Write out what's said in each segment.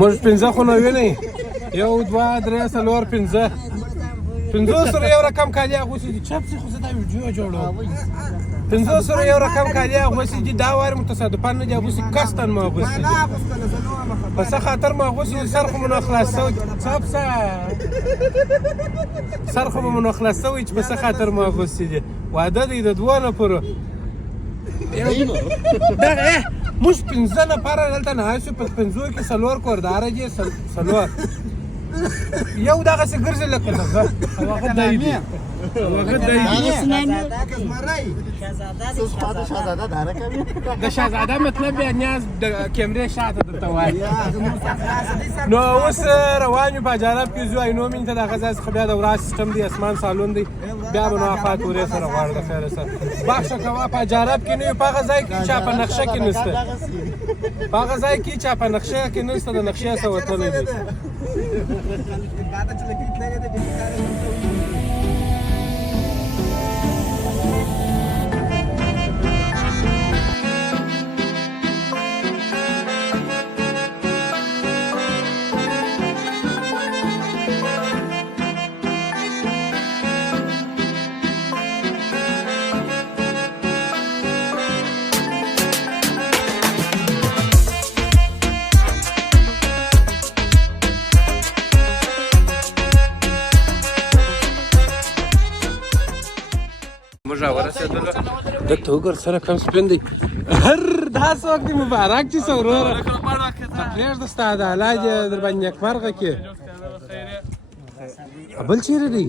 موږ 15 خو نه ویني 1 2 3 4 5 50 سره یو رقم کالي اغوستي دي چپ څه خو زه دا ویډیو جوړوم 50 سره یو رقم کالي اغوستي دي دا وار متصادفاً نه دي اغوستي کاستن ما اغوستي پس خاطر ما اغوستي سر خو مونږ خلاصو چپ سر خو مونږ خلاصو چې پس خاطر ما اغوستي دي واده دی د دوه نه پورو دا موږ 15 نفر دلته ناست یو په 15 کې څلور کورداره دي څلور یو دغسې ګرځي لکه دغه هغه دایمي د شهزاده مطلب بیا نیاز د کیمرې شاته درته وایي نو اوس روان یو په اجارب کې ځو عینو مینځ ته دغه ځای څخه بیا د ورا سیسټم دی اسمان سالون دی بیا به نو افات ورې سره غواړو د خیره سره بخښه کوه په اجارب کې نه یو په هغه ځای کې چا په نقشه کې نشته په هغه ځای کې چا په نقشه کې نشته د نقشې څخه وتلی دی موږ راورسېدلو دلته وګوره سره کم سپین دی هر دا څوک دی مبارک چې څه وروره پرېږده ستا د الله دې در باندې نیکمرغه کړي بل چیرې دی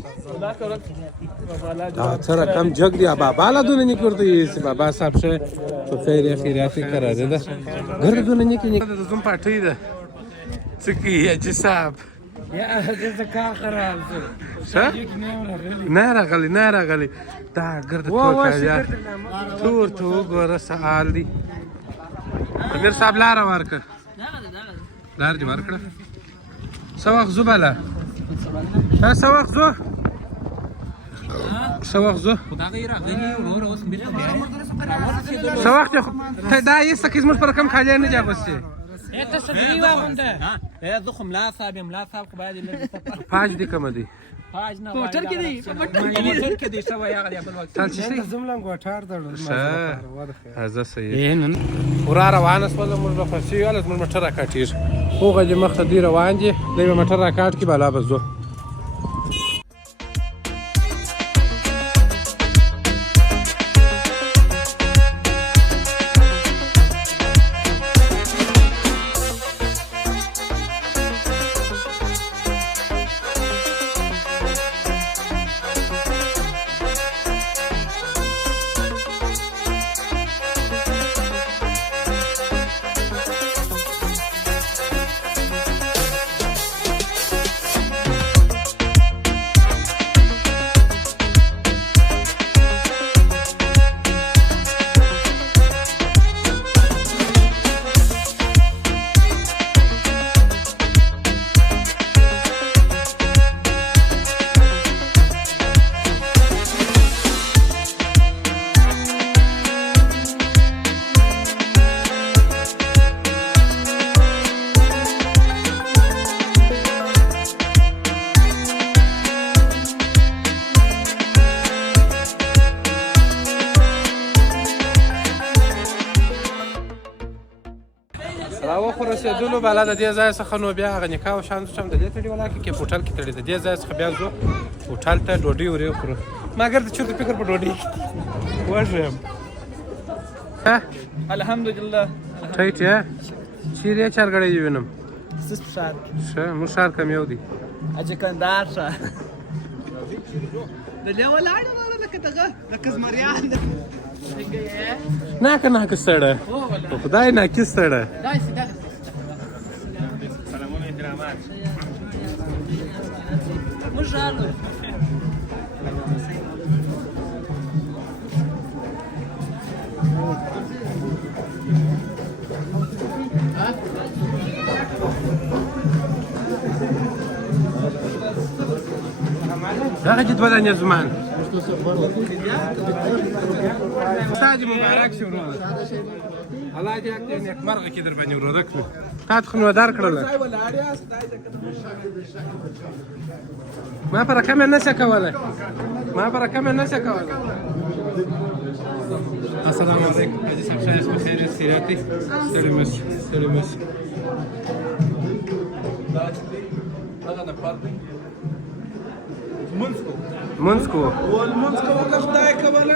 دا څه رقم جګ دی بابا لا دونه نیک ورته یې بابا صاحب ښه په خیر خیرات یې قرارې ده ګرده دونه نیک د زوم پاټۍ ده څه کوي حاجي صاحب یا دلته کار خراب څه نه راغلی دا ګرده ټول کالیان تور ته وګوره څه حال دی امیر صاحب لاره ورکړه لاره دې ورکړه څه وخت ځو بله څه وخت ځو څه وخت ته دا ایسته کې زموږ په رقم کالیان نه دي اغوستې ته صدري واغونده زه خو ملا صاحب یم ملا صاحب خو باید پاج دې کومه دی پاج نه موټر کې دی موټر کې دی سوای هغه دی بل وخت تل شي زملنګ وټار درول هزه صحیح ورا روانه سول موږ په فارسی ولا موږ موټر راکاټیر هغه دې مخ ته دی روان دي دوی موټر راکاټ کی بالا بزو راوخو رسېدلو بالا د دې ځای څخه نو بیا هغه نکاح او شان چې هم د دې تړي ولا کې هوټل کې تړي د دې ځای څخه بیا ځو هوټل ته ډوډۍ ورې خورو مګر د چورت فکر په ډوډۍ وژم ها الحمدلله ټایټ یا چیرې چارګړې دی وینم سس شهر شه مو شهر کم یو دی اجه کندهار شه د لیو لاړ لکه دغه لکه زمریان ناکه سړی خدای ناکس سړی سلامونه احترامات موږ راغلو هغه جدول نه زمان استاد مبارک شو ورو الله دې نیک مرغه کې در باندې ورو تا ته خو نو درکړله ما په رقم یې نشي کولی السلام علیکم حاجي صاحب شایست بخیر یاست خیریت دی ستړي مه شئ لمونځ کوو خدای کبله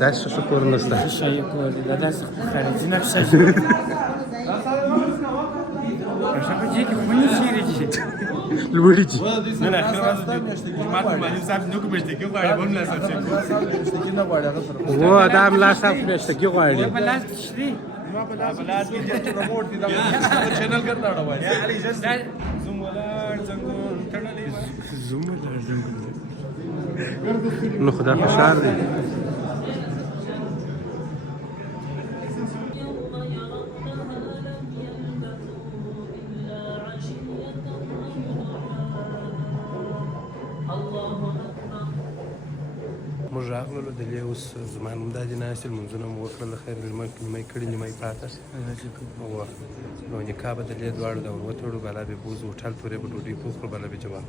داسې څه کور نشته لوړي دي و دا ملا صاحب میاشتګي غواړي نو خدا خوشحال دی موږ راغلو دلې اوس زما نوم دا دي ناست لمونځونه مو وکړل خیر نیمه کړي نیمه یې پاته نو نکاح به دلې دواړو د ور وتړو بالا به بوځو هوټل پورې به ډوډۍ وخورو بالا به جواب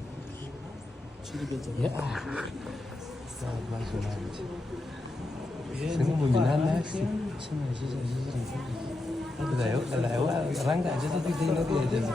څنګه مومنان ناست دي دا یو رنګ اجازه دي دی نه دی اجازه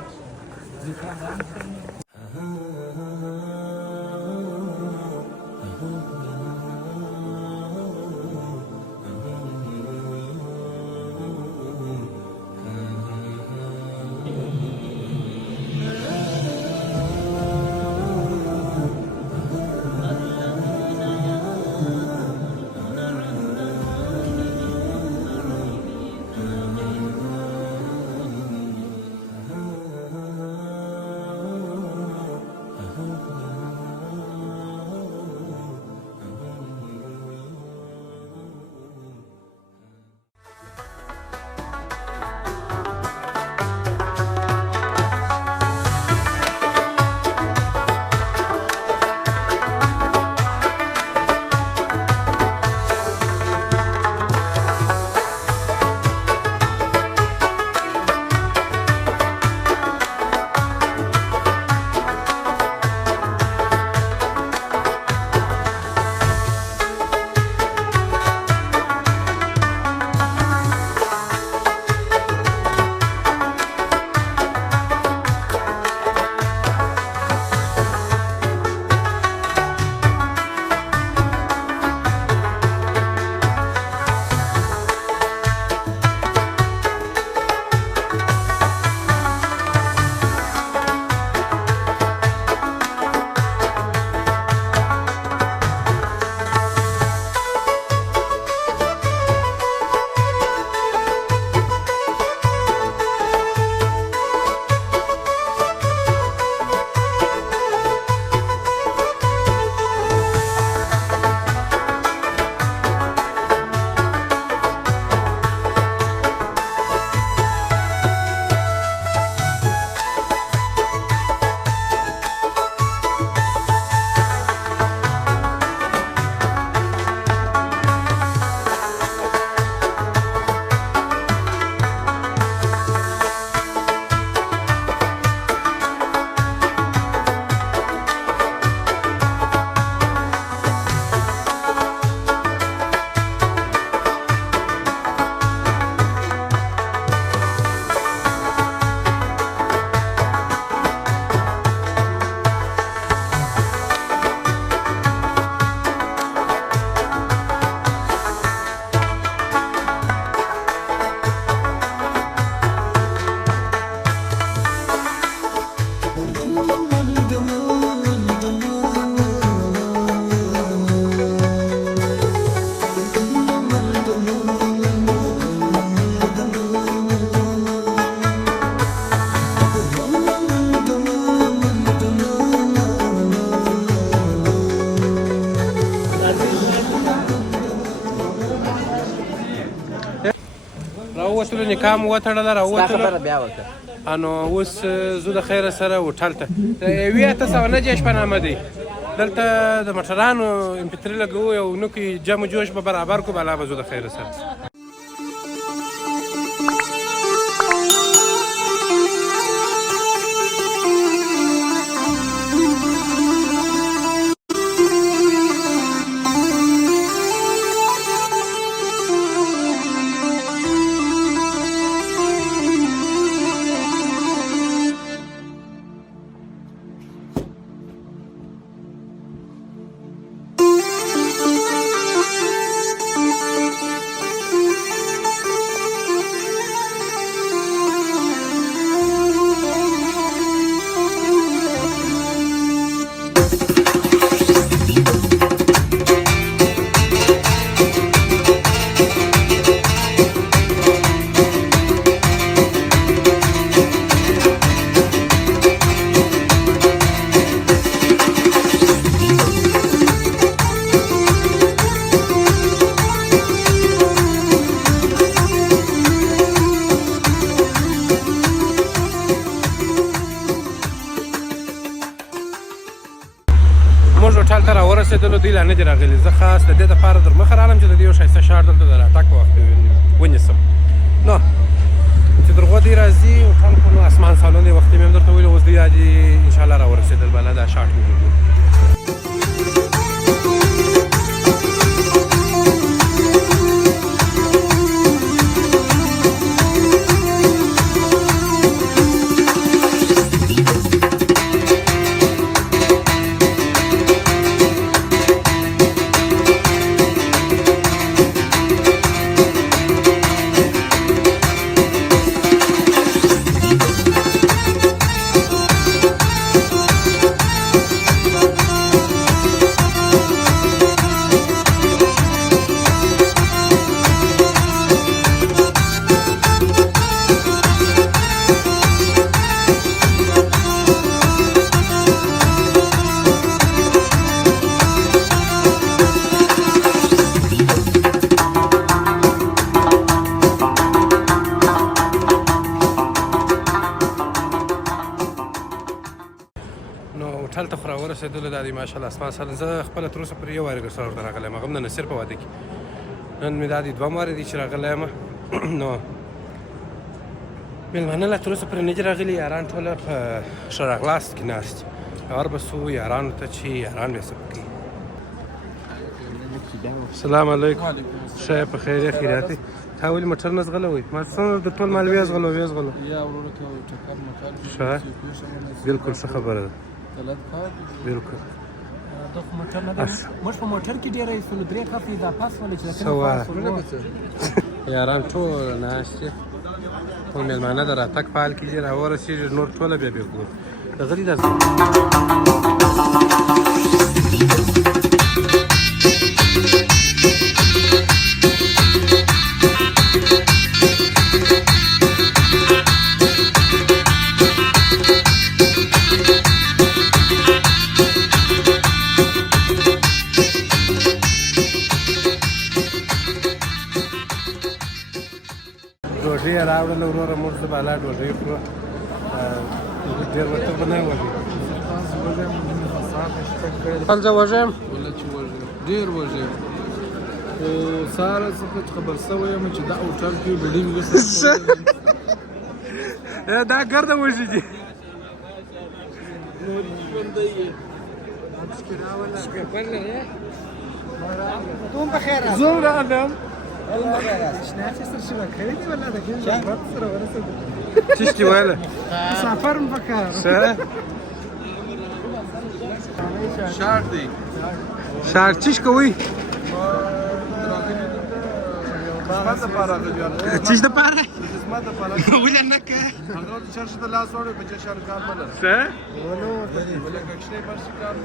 راووتلو نکاح مو وتړله راووتلو نو اوس زه د خیره سره هوټل ته د یوې 809 شپه نامه دی دلته د موټرانو امپیتري لګوو یو نوکي جمع جوش به برابر کو بالا به زه د خیره سره ورسېدلو دوی لا نه دي راغلي. زه خاص د دې دپاره در مخه رالم چې د دې یو ښایسته ښار دلته د راتګ په وخت کې ونیسم. نو چې درغو دوی راځي هوټل خو نو اسمان سالون دی وختي مې هم درته ویلي اوس دوی راځي انشاءالله راورسېدل بله دا شاټ مې وګورو. هوټل ته خو راورسېدلو دا دی ماشاءالله اسمان سالون. زه خپله تر اوسه پورې یو وارې رسټورانټ ته راغلی یم هغه هم د نصیر په واده کې. نن مې دا دی دوه وارې دي چې راغلی یم. نو مېلمانه لا تر اوسه پورې نه دي راغلي. یاران ټوله په ښه راغلاست کې ناست دي. هر به څو یارانو ته چې یاران بیا څه کوي. السلام علیکم. ښه یې په خیر یې خیریات دی. تا ولې موټر نه ځغلوئ؟ ما څنګه د ټول مال ویې ځغلو. ښه بلکل ښه خبره ده. بالکل موږ په موټر کې ډېر ایستلو 3 هفتې اضافه شولې چې یاران ټول ناست دي. ټول مېلمانه د راتګ په حال کې دي راورسېږي نور ټوله بیا ګورو د غلي دا ډوډۍ یې راوړله وروره موږ د بالا ډوډۍ خورو. ډېر ورته به نه وږي خپل زه وږی یم ډېر وږی یم خو سهاره څخه خبر شوی یم چې دا هوټل کې بلډینګ دا ګرده وږي دي. توم بخیر زه راغلم تشتي ولا مسافر مفكر شهر دی شهر چیش کوي خدمت لپاره راغلی چیش لپاره خدمت لپاره ولې نه که هغه د چرش د لاس وړو په چې شهر کار نه څه ولې کښنه پرشي کار نه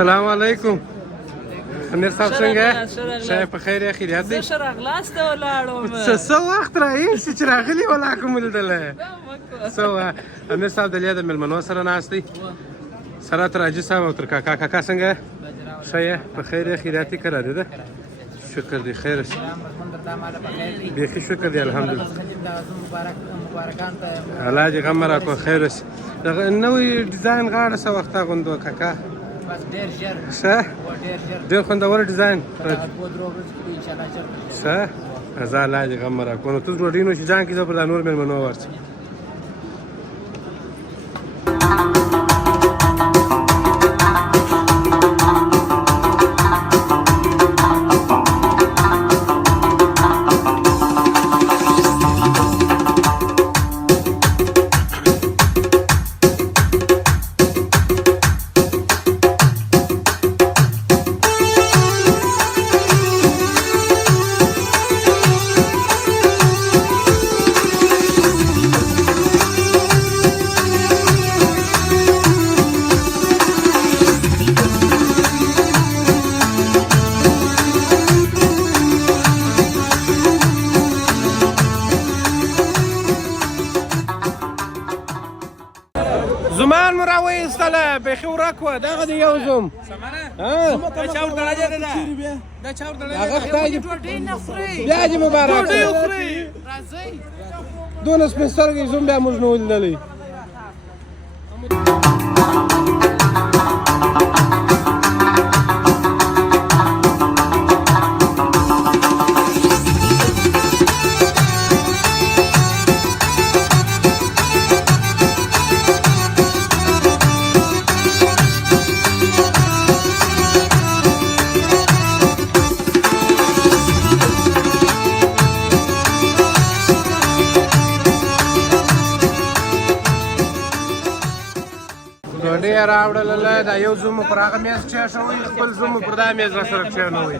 السلام علیکم امیر صاحب څنګه ښه په خیر یې خیریت دی. زه ښه راغلاست ولاړم. څه وخت راهیسې چې راغلي ولا کوم لیدلی څه امیر صاحب دلیا د مېلمنو سره ناست دی سره تر حاجي صاحب او تر کاکا څنګه ښه یې په خیر یې خیریت دی که راډي ده شکر دی خیر بیخي شکر دی الحمدلله الله دې غم راکړو خیر اوسي. دغه نوی ډیزاین غاړه څه وخت اغوندو کاکا ښه ډېر خوندور ډیزاین ښه زه الله دې غم راکړو. نو ته ډوډۍ نوشي جان کې زه پر دا نور مېلمنو ورڅم. بیخي ورک وه دغه د یو زوم دا چا ورته راځي دا چا ورته هغه خدای دې بیا دې مبارک دونه سپین سترګې زوم بیا موږ نه ولیدلی ډوډۍ یې راوړله دا یو زوم مو پر هغه میز کېښوی خپل زوم مو پر دا میز راسره کښېنوی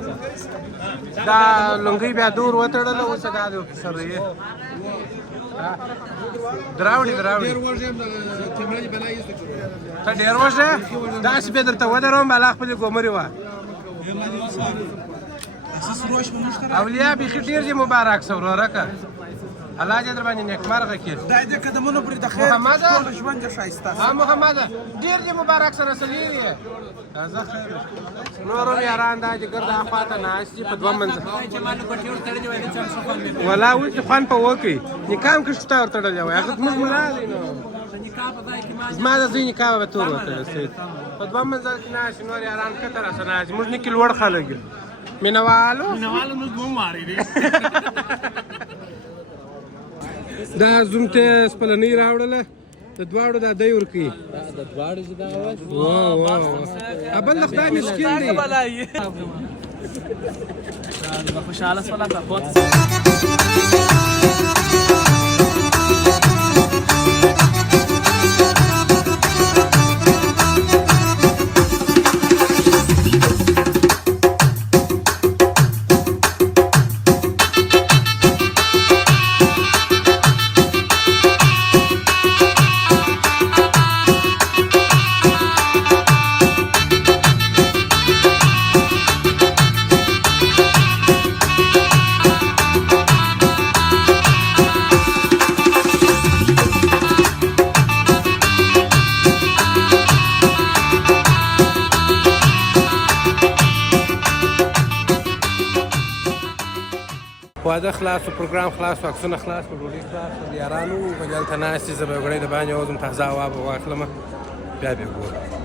دا لونګۍ بیا دور وتړله اوس یې دا د سره یې دراوړي ته ډېر وږې داسې بیا درته ودروم بالا خپلې ګومرې وه اولیا بیخي ډېر دې مبارک شه ورورکه الله دې در باندې نیکمرغه کړي خدای دې قدمونو پرې د خیر ټول ژوند دې ښایسته محمده ډېر دې مبارک سره رسېدلی یې راځه خیر نور هم یاران دا چې ګرد اخوا ته ناست دي په دوه منځه ولا اوس دې خوند په وکړي نکاح هم کښته ورتړلی وای هغه زموږ ملا دی نو زما د زوی نکاح به تور ورتړی سید په دوه منځل کې ناست نور یاران ښکته راسه ناست دي موږ نکې لوړ خلک یو مینهوالو موږ دوه مارې دي دا زوم ته سپلنۍ راوړله د دواړو دا دی ورکوي د دواړو چې دغه وه بل د خدای مسکین دی خوشحاله شوله که خود واده خلاص و پروګرام خلاص و عکسونه خلاص و ډوډۍ خلاص و یارانو په دلته ناست دي زه به یو ګړی د باندې وځم تازه هوا به واخلمه بیا به ګورم